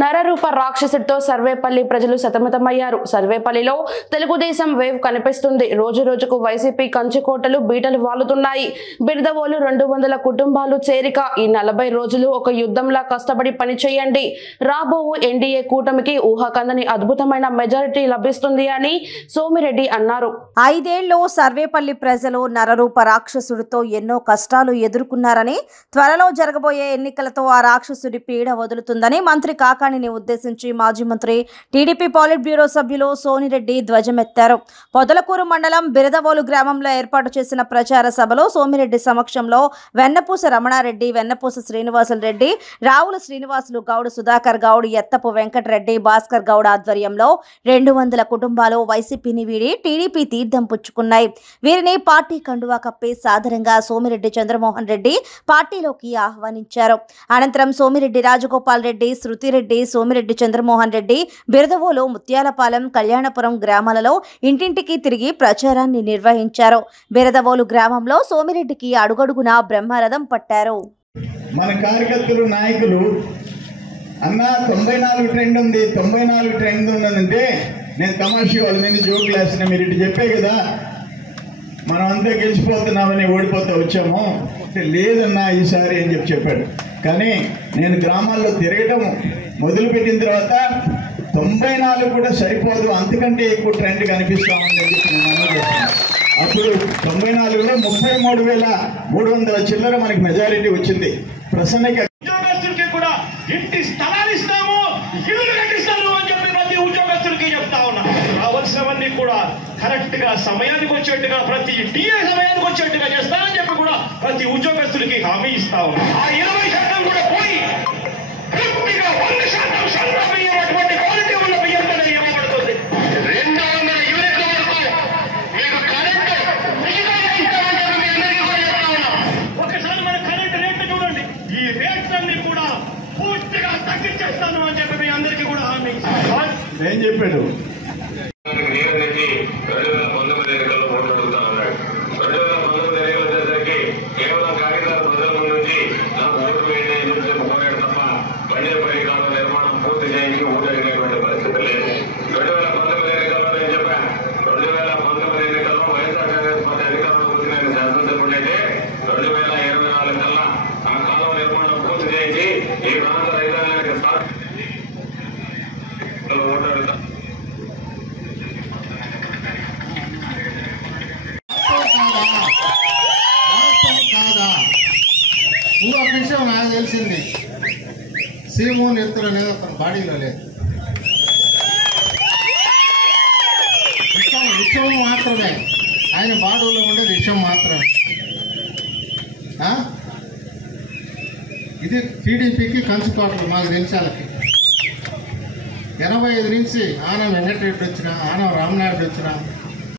నరరూప రాక్షసుడితో సర్వేపల్లి ప్రజలు సతమతమయ్యారు. సర్వేపల్లిలో తెలుగుదేశం వేవ్ కనిపిస్తుంది. రోజు రోజుకు వైసీపీ కంచుకోటలు బీటలు వాలుతున్నాయి. బిరదవోలు 200 కుటుంబాలు చేరిక. ఈ 40 రోజులు ఒక యుద్ధంలా కష్టపడి పనిచేయండి. రాబో ఎన్డీఏ కూటమికి ఊహాకందని అద్భుతమైన మెజారిటీ లభిస్తుంది అని సోమిరెడ్డి అన్నారు. 5 ఏళ్లలో సర్వేపల్లి ప్రజలు నరరూప రాక్షసుడితో ఎన్నో కష్టాలు ఎదుర్కొన్నారని, త్వరలో జరగబోయే ఎన్నికలతో ఆ రాక్షసుడి పీడ వదులుతుందని మంత్రి కాకాణిని ఉద్దేశించి మాజీ మంత్రి టీడీపీ పాలిట్ బ్యూరో సభ్యులు సోమిరెడ్డి ధ్వజమెత్తారు. పొదలకూరు మండలం బిరదవోలు గ్రామంలో ఏర్పాటు చేసిన ప్రచార సభలో సోమిరెడ్డి సమక్షంలో వెన్నపూస రమణారెడ్డి, వెన్నపూస శ్రీనివాసులరెడ్డి, రావుల శ్రీనివాసులు గౌడ్, సుధాకర్ గౌడ్, ఎత్తపు వెంకటరెడ్డి, భాస్కర్ గౌడ్ ఆధ్వర్యంలో 200 కుటుంబాలు వైసీపీని వీడి టీడీపీ తీర్థం పుచ్చుకున్నాయి. వీరిని పార్టీ కండువా కప్పి సాదరంగా సోమిరెడ్డి చంద్రమోహన్ రెడ్డి పార్టీలోకి ఆహ్వానించారు. అనంతరం సోమిరెడ్డి రాజగోపాల్ రెడ్డి, శృతిరెడ్డి, సోమిరెడ్డి చంద్రమోహన్ రెడ్డి బిరదవోలు, ముత్యాలపాలెం, కళ్యాణపురం గ్రామాలలో ఇంటింటికి తిరిగి ప్రచారాన్ని నిర్వహించారు. బిరదవోలు గ్రామంలో సోమిరెడ్డికి అడుగడుగునా బ్రహ్మరథం పట్టారు. మన కార్యకర్తలు, నాయకులు అన్న 94 ట్రెండ్ ఉంది, 94 ట్రెండ్ ఉన్నదంటే నేను తమాషి వాళ్ళ మీద జోకులు వేసిన, మీరు ఇటు చెప్పే కదా మనం అంతా గెలిచిపోతున్నామని ఓడిపోతూ వచ్చాము, లేదన్నా ఈసారి అని చెప్పాడు. కానీ నేను గ్రామాల్లో తిరగటం మొదలుపెట్టిన తర్వాత 94 కూడా సరిపోదు, అంతకంటే ఎక్కువ ట్రెండ్ కనిపిస్తూ ఉందని చెప్పి నేను నమ్మకం చేస్తున్నాను. అప్పుడు 94లో 33,300 చిల్లర మనకి మెజారిటీ వచ్చింది. ప్రసన్నకి ఉద్యోగస్తులకి కూడా ఇంటి స్థలాలు ఇస్తాము, ఇల్లు కట్టిస్తాము అని చెప్పి ప్రతి ఉద్యోగస్తులకి చెప్తా ఉన్నా. రావాల్సినవన్నీ కూడా కరెక్ట్ గా సమయానికి వచ్చేట్టుగా, ప్రతి టీఏ సమయానికి వచ్చేట్టుగా చేస్తానని చెప్పి కూడా ప్రతి ఉద్యోగస్తులకి హామీ ఇస్తా ఉన్నా. ఆ 20% కూడా పోయి పూర్తిగా 100% సన్న బియ్యం, అటువంటి క్వాలిటీ ఉన్న బియ్యంతోనే ఇవ్వబడుతుంది. 200 యూనిట్ల వరకు మీకు కరెంట్ ఒకసారి మన కరెంట్ రేట్లు చూడండి. ఈ రేట్లన్నీ కూడా పూర్తిగా తగ్గించేస్తాను అని చెప్పి మీ అందరికీ కూడా హామీ ఇస్తాను. ఏం చెప్పాడు? ఇంకొక విషయం నాకు తెలిసింది, శ్రీమోహన్ ఎత్తులు అనేది అతని బాడీలో లేదు. విషయం మాత్రమే ఆయన బాడీలో ఉండే విషయం మాత్రమే. ఇది టీడీపీకి కంచుకోటలు మాకు తెలిసాలకి. 85 నుంచి ఆనం వెంకటరెడ్డి వచ్చినా, ఆనం రామనాయుడు వచ్చినా,